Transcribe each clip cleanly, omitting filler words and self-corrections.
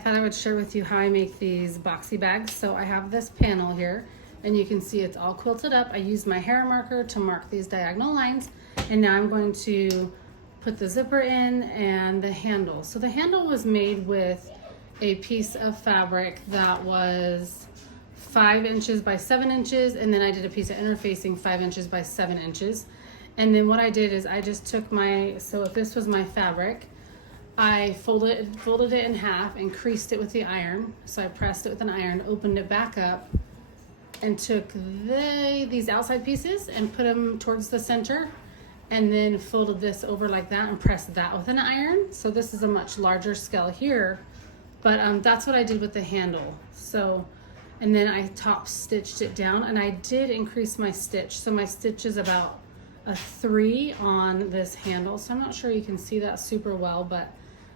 thought I would share with you how I make these boxy bags. So I have this panel here and you can see it's all quilted up. I used my hair marker to mark these diagonal lines, and now I'm going to put the zipper in and the handle. So the handle was made with a piece of fabric that was 5 inches by 7 inches, and then I did a piece of interfacing 5 inches by 7 inches. And then what I did is I just took so if this was my fabric, I folded it in half and creased it with the iron. So I pressed it with an iron, opened it back up, and took these outside pieces and put them towards the center, and then folded this over like that and pressed that with an iron. So this is a much larger scale here, but that's what I did with the handle. So, and then I top stitched it down, and I did increase my stitch. So my stitch is about a 3 on this handle. So I'm not sure you can see that super well, but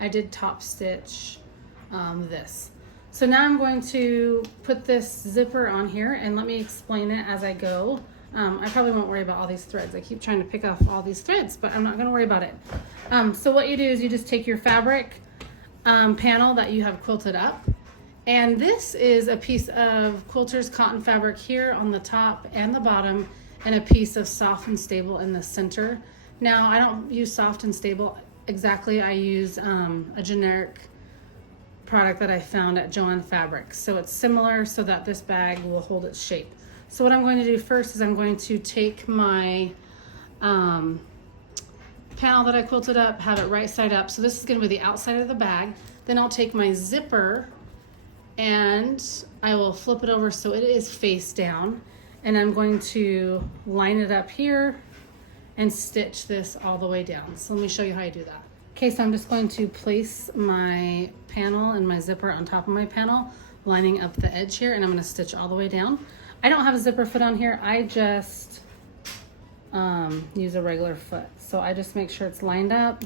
I did top stitch this. So now I'm going to put this zipper on here, and let me explain it as I go. I probably won't worry about all these threads. I keep trying to pick off all these threads, but I'm not gonna worry about it. So what you do is you just take your fabric panel that you have quilted up, and this is a piece of quilter's cotton fabric here on the top and the bottom, and a piece of soft and stable in the center. Now I don't use soft and stable exactly. I use a generic product that I found at Joann Fabrics. So it's similar so that this bag will hold its shape. So what I'm going to do first is I'm going to take my panel that I quilted up, have it right side up. So this is going to be the outside of the bag. Then I'll take my zipper and I will flip it over so it is face down. And I'm going to line it up here and stitch this all the way down. So let me show you how I do that. Okay, so I'm just going to place my panel and my zipper on top of my panel, lining up the edge here, and I'm going to stitch all the way down. I don't have a zipper foot on here. I just use a regular foot. So I just make sure it's lined up.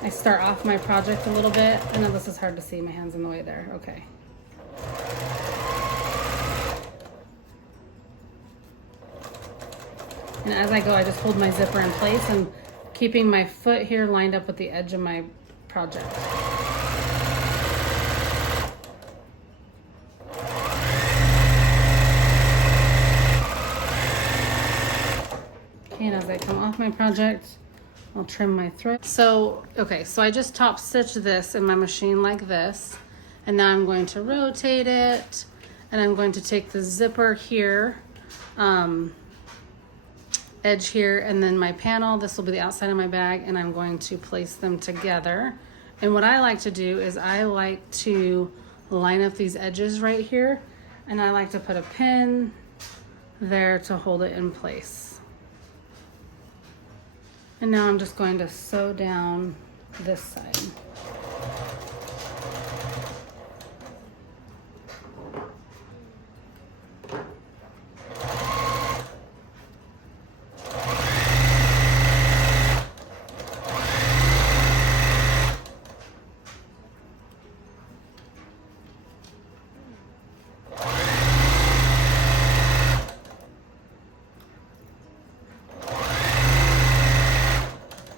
I start off my project a little bit. I know this is hard to see. My hand's in the way there. Okay. And as I go, I just hold my zipper in place and keeping my foot here lined up with the edge of my project. Okay, and as I come off my project, I'll trim my thread. So, okay, so I just top stitched this in my machine like this, and now I'm going to rotate it, and I'm going to take the zipper here, edge here, and then my panel, this will be the outside of my bag, and I'm going to place them together. And what I like to do is I like to line up these edges right here, and I like to put a pin there to hold it in place. And now I'm just going to sew down this side.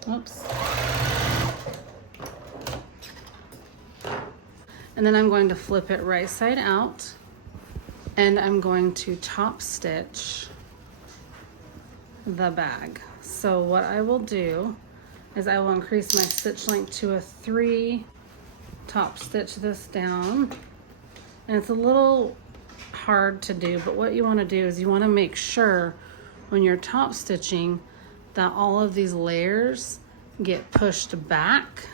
Oops. And then I'm going to flip it right side out, and I'm going to top stitch the bag. So what I will do is I will increase my stitch length to a 3, top stitch this down, and it's a little hard to do, but what you want to do is you want to make sure when you're top stitching that all of these layers get pushed back.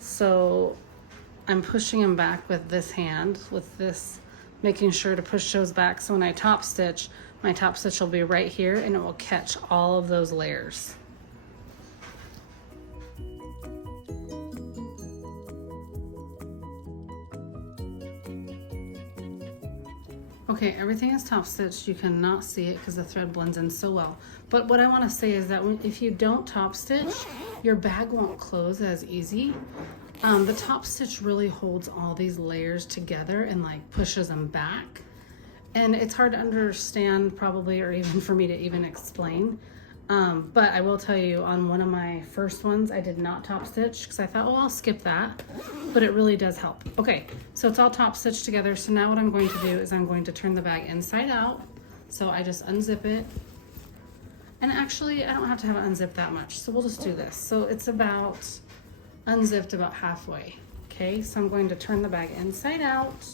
So I'm pushing them back with this hand, with this, making sure to push those back. So when I top stitch, my top stitch will be right here, and it will catch all of those layers. Okay, everything is top stitched. You cannot see it because the thread blends in so well. But what I want to say is that if you don't top stitch, your bag won't close as easy. The top stitch really holds all these layers together and like pushes them back. And it's hard to understand probably, or even for me to even explain. But I will tell you, on one of my first ones, I did not top stitch because I thought, well, I'll skip that, but it really does help. Okay, so it's all top stitched together. So now what I'm going to do is I'm going to turn the bag inside out. So I just unzip it. And actually, I don't have to have it unzipped that much. So we'll just do this. So it's about unzipped about halfway. Okay, so I'm going to turn the bag inside out.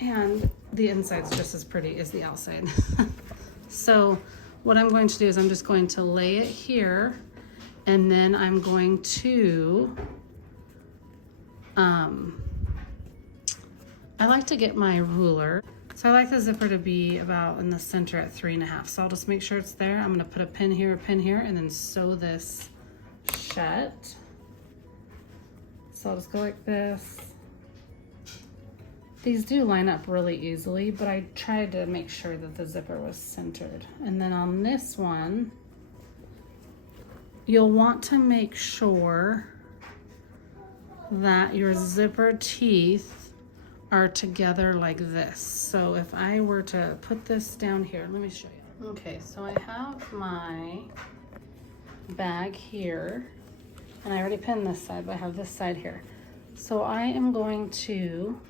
And the inside's just as pretty as the outside. So what I'm going to do is I'm just going to lay it here, and then I'm going to, I like to get my ruler. So I like the zipper to be about in the center at 3.5. So I'll just make sure it's there. I'm gonna put a pin here, and then sew this shut. So I'll just go like this. These do line up really easily, but I tried to make sure that the zipper was centered. And then on this one, you'll want to make sure that your zipper teeth are together like this. So if I were to put this down here, let me show you. Okay, so I have my bag here, and I already pinned this side, but I have this side here. So I am going to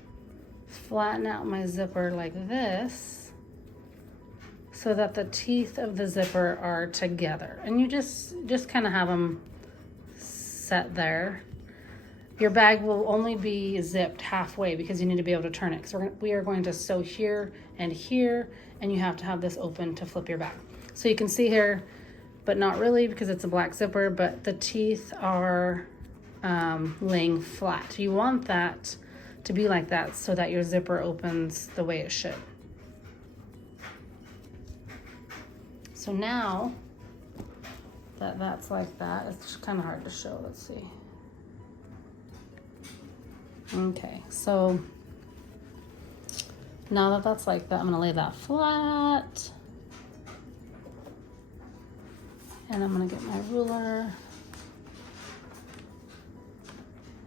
flatten out my zipper like this so that the teeth of the zipper are together, and you just kind of have them set there. Your bag will only be zipped halfway because you need to be able to turn it. So we are going to sew here, and you have to have this open to flip your bag. So you can see here, but not really because it's a black zipper, but the teeth are laying flat. You want that to be like that so that your zipper opens the way it should. So now that that's like that, it's kind of hard to show. Let's see. Okay, so now that that's like that, I'm gonna lay that flat, and I'm gonna get my ruler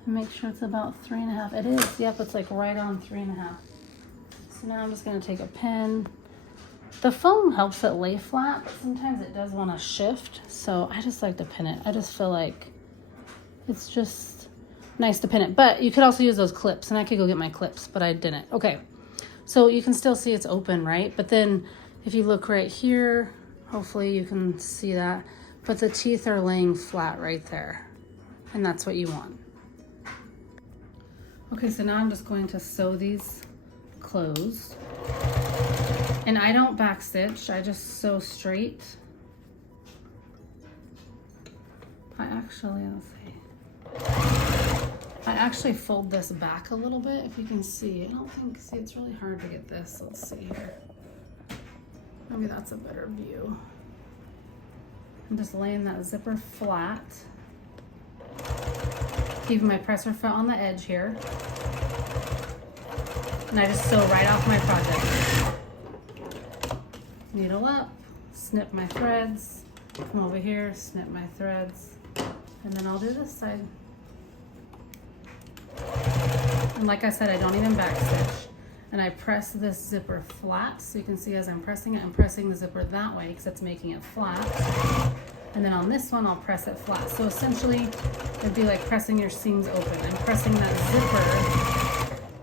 and make sure it's about 3.5. It is, yep, it's like right on 3.5. So now I'm just gonna take a pin. The foam helps it lay flat, but sometimes it does want to shift, so I just like to pin it. I just feel like it's just nice to pin it, but you could also use those clips, and I could go get my clips, but I didn't. Okay, so you can still see it's open, right? But then if you look right here, hopefully you can see that, but the teeth are laying flat right there, and that's what you want. Okay, so now I'm just going to sew these closed, and I don't back stitch, I just sew straight. I actually fold this back a little bit, if you can see. See, it's really hard to get this. Let's see here. Maybe that's a better view. I'm just laying that zipper flat. Keeping my presser foot on the edge here. And I just sew right off my project. Needle up, snip my threads, come over here, snip my threads, and then I'll do this side. And like I said, I don't even back stitch. And I press this zipper flat, so you can see as I'm pressing it, I'm pressing the zipper that way because it's making it flat. And then on this one, I'll press it flat. So essentially, it'd be like pressing your seams open. I'm pressing that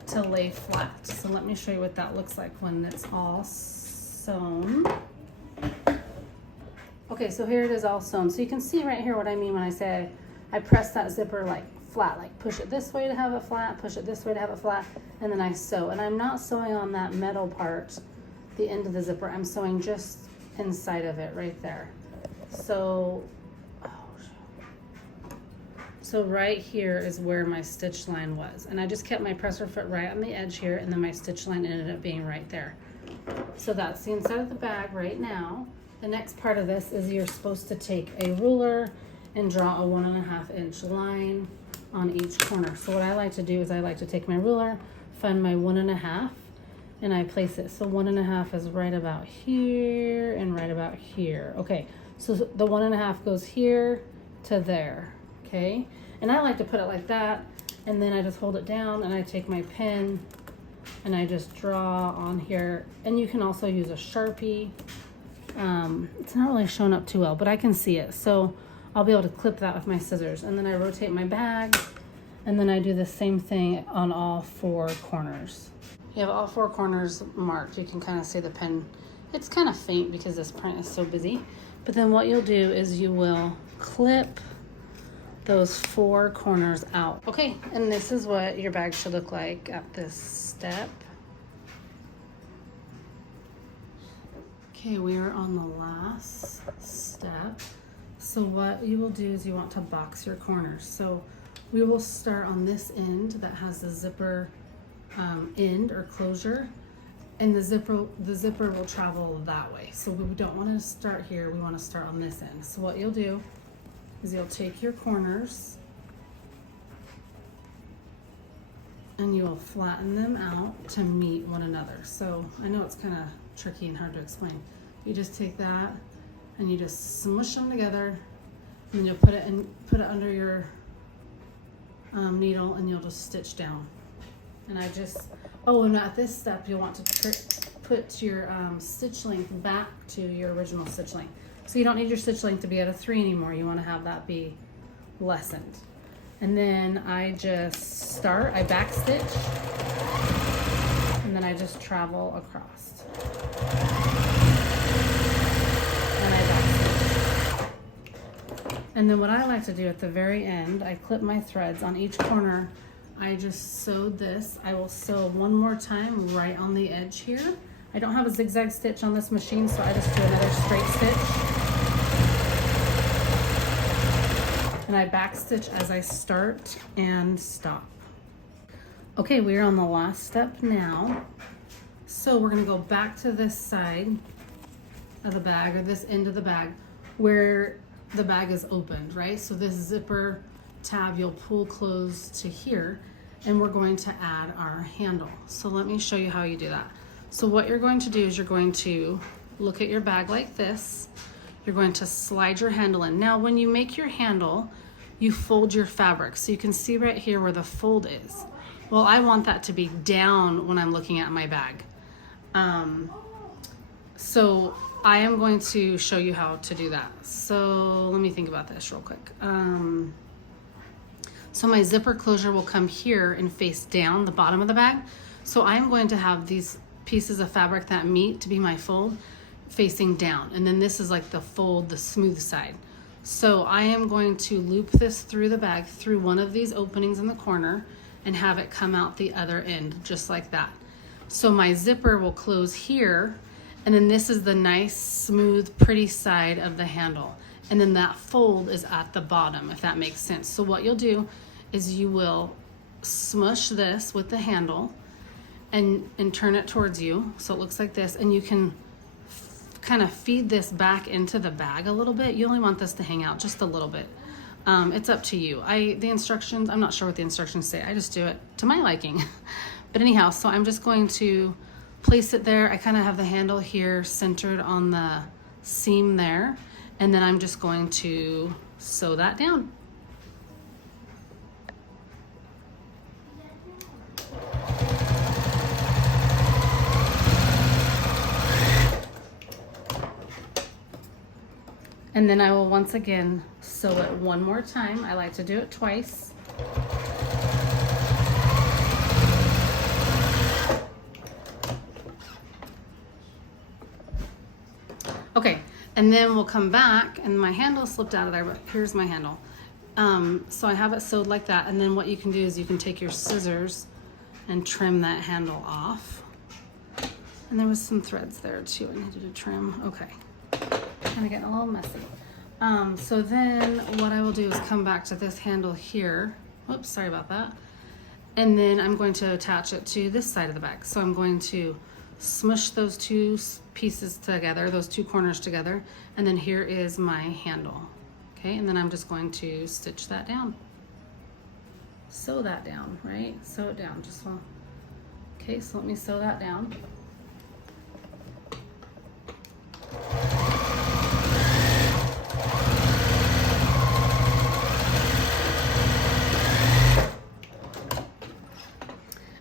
zipper to lay flat. So let me show you what that looks like when it's all sewn. Okay, so here it is all sewn. So you can see right here what I mean when I say I press that zipper like flat, like push it this way to have it flat, push it this way to have it flat, and then I sew. And I'm not sewing on that metal part, the end of the zipper. I'm sewing just inside of it right there. So right here is where my stitch line was. And I just kept my presser foot right on the edge here, and then my stitch line ended up being right there. So that's the inside of the bag right now. The next part of this is you're supposed to take a ruler and draw a 1.5 inch line on each corner. So what I like to do is I like to take my ruler, find my 1.5, and I place it. So 1.5 is right about here and right about here. Okay, so the 1.5 goes here to there, okay? And I like to put it like that, and then I just hold it down and I take my pen and I just draw on here. And you can also use a Sharpie It's not really showing up too well, but I can see it. So I'll be able to clip that with my scissors. And then I rotate my bag, and then I do the same thing on all 4 corners. You have all 4 corners marked. You can kind of see the pen. It's kind of faint because this print is so busy. But then what you'll do is you will clip those 4 corners out. Okay, and this is what your bag should look like at this step. Okay, we are on the last step. So what you will do is you want to box your corners. So we will start on this end that has the zipper end or closure, and the zipper will travel that way. So we don't want to start here, we want to start on this end. So what you'll do is you'll take your corners and you will flatten them out to meet one another. So I know it's kind of tricky and hard to explain. You just take that and you just smush them together, and then you'll put it under your needle, and you'll just stitch down. And and at this step you'll want to put your stitch length back to your original stitch length. So you don't need your stitch length to be at a 3 anymore. You want to have that be lessened. And then I back stitch, and then I just travel across. And I back stitch. And then what I like to do at the very end, I clip my threads on each corner. I just sewed this. I will sew one more time right on the edge here. I don't have a zigzag stitch on this machine, so I just do another straight stitch. And I back stitch as I start and stop. Okay, we are on the last step now. So we're gonna go back to this side of the bag, or this end of the bag, where the bag is opened, right? So this zipper tab you'll pull close to here, and we're going to add our handle. So let me show you how you do that. So what you're going to do is you're going to look at your bag like this. You're going to slide your handle in. Now when you make your handle, you fold your fabric. So you can see right here where the fold is. Well, I want that to be down when I'm looking at my bag. So I am going to show you how to do that. So let me think about this real quick. So my zipper closure will come here and face down the bottom of the bag. So I'm going to have these pieces of fabric that meet to be my fold facing down. And then this is like the fold, the smooth side. So I am going to loop this through the bag, through one of these openings in the corner, and have it come out the other end, just like that. So my zipper will close here, and then this is the nice, smooth, pretty side of the handle. And then that fold is at the bottom, if that makes sense. So what you'll do is you will smush this with the handle and turn it towards you. So it looks like this, and you can kind of feed this back into the bag a little bit. You only want this to hang out just a little bit. It's up to you. The instructions, I'm not sure what the instructions say. I just do it to my liking. But anyhow, so I'm just going to place it there. I kind of have the handle here centered on the seam there. And then I'm just going to sew that down. And then I will once again sew it one more time. I like to do it twice. Okay, and then we'll come back, and my handle slipped out of there, but here's my handle. So I have it sewed like that, and then what you can do is you can take your scissors and trim that handle off. And there was some threads there too I needed to trim. Okay. Kind of getting a little messy. So then what I will do is come back to this handle here. Oops, sorry about that. And then I'm going to attach it to this side of the bag. So I'm going to smush those two pieces together, those two corners together. And then here is my handle. Okay, and then I'm just going to stitch that down. Sew that down, right? Sew it down just well. Okay, so let me sew that down.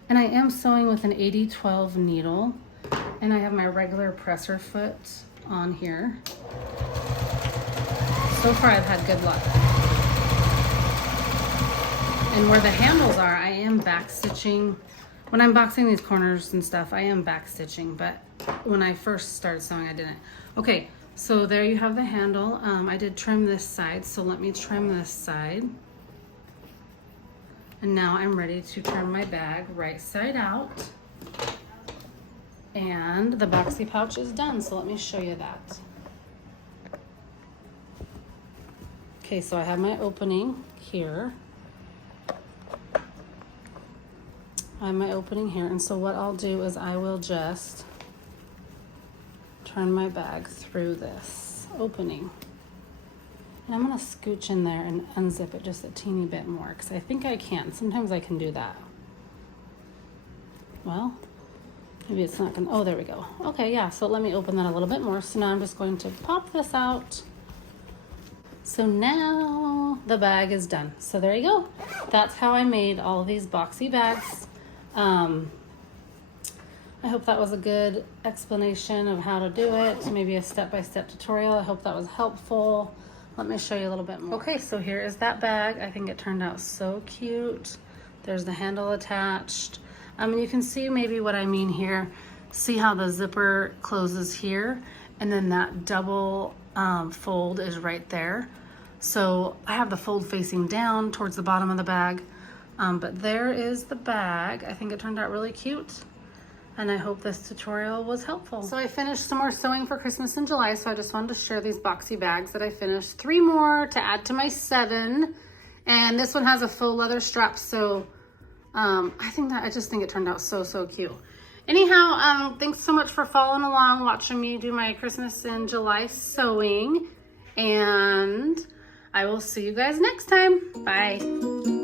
And I am sewing with an 80-12 needle, and I have my regular presser foot on here. So far I've had good luck. And where the handles are, I am back stitching. When I'm boxing these corners and stuff, I am back stitching, but when I first started sewing, I didn't. Okay, so there you have the handle. I did trim this side, so let me trim this side. And now I'm ready to turn my bag right side out. And the boxy pouch is done, so let me show you that. Okay, so I have my opening here. I have my opening here, and so what I'll do is I will just turn my bag through this opening. And I'm gonna scooch in there and unzip it just a teeny bit more, because I think I can. Sometimes I can do that. Well, maybe it's not gonna, oh, there we go. Okay, yeah, so let me open that a little bit more. So now I'm just going to pop this out. So now the bag is done. So there you go. That's how I made all of these boxy bags. I hope that was a good explanation of how to do it. Maybe a step-by-step tutorial. I hope that was helpful. Let me show you a little bit more. Okay, so here is that bag. I think it turned out so cute. There's the handle attached. And you can see maybe what I mean here. See how the zipper closes here, and then that double fold is right there. So I have the fold facing down towards the bottom of the bag, but there is the bag. I think it turned out really cute, and I hope this tutorial was helpful. So I finished some more sewing for Christmas in July, so I just wanted to share these boxy bags that I finished. 3 more to add to my 7, and this one has a faux leather strap, so I just think it turned out so cute. Anyhow, thanks so much for following along, watching me do my Christmas in July sewing, and I will see you guys next time. Bye.